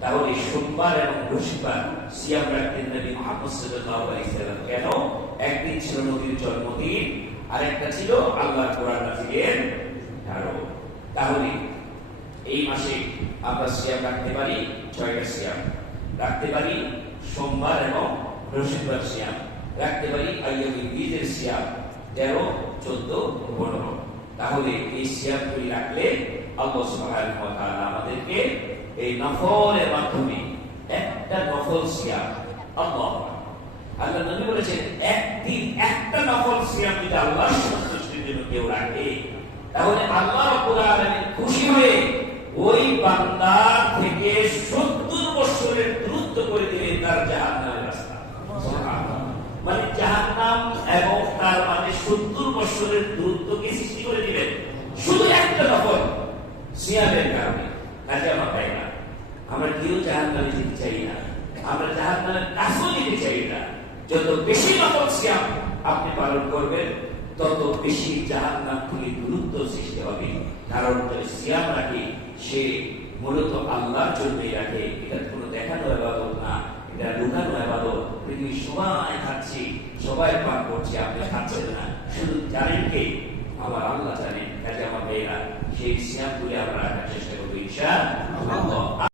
তাহলে সোমবার এবং বৃহস্পতিবার সিয়াম রাখতেন নবী মুহাম্মদ সাল্লাল্লাহু আলাইহি সাল্লাম। কেন? একদিন ছিল নবীর জন্মদিন, আরেকটা ছিল আল্লাহর কোরআন নাযিলের ধারণ। তাহলে এই মাসে আমরা সিয়াম রাখতে পারি 6টা সিয়াম রাখতে পারি, সোমবার এবং বৃহস্পতিবার সিয়াম রাখতে পারি, আইয়ামুল বীজের সিয়াম 13, 14, 15। তাহলে এই সিয়ামগুলি রাখলে আল্লাহ সুবহানাহু ওয়া তাআলা আমাদেরকে এই নফলের মাধ্যমে একটা নফল সিয়াম, আল্লাহ নবী বলেছেন একদিন একটা নফল সিয়াম যদি আল্লাহর সন্তুষ্টির জন্য কেউ রাখে, তাহলে আল্লাহ রাব্বুল আলামিন খুশি হয়ে ওই বান্দা থেকে 70 বছরের দূরত্ব করে দিলেন তার জাহান্নামের রাস্তা। সুবহানাল্লাহ। মানে জাহান্নাম এবং তার মানে 70 বছরের দূরত্বকে সৃষ্টি করে দিলেন শুধু একটা নফল সিয়ামের কারণে। কাজে আমার ভাই না, আমরা কেউ জাহান্নামে যেতে চাই না, আমরা জাহান্নামের কাছেও যেতে চাই না। যত বেশি নফল সিয়াম আপনি পালন করবেন, তত বেশি জাহান্নাম থেকে দূরত্ব সৃষ্টি হবে। কারণ সিয়াম রাখে সে মূলত আল্লাহর জন্যই রাখে। এটা কোনো দেখানো ইবাদত না, এটা লুকানো ইবাদত। পৃথিবীর সবাই খাচ্ছে, সবাই পান করছে, আপনি খাচ্ছেন না, শুধু জানেন কে? আমার আল্লাহ জানেন। কাজে আমার ভাইয়েরা সেই সিয়ামগুলি আমরা রাখার চেষ্টা করবো ইনশাআল্লাহ।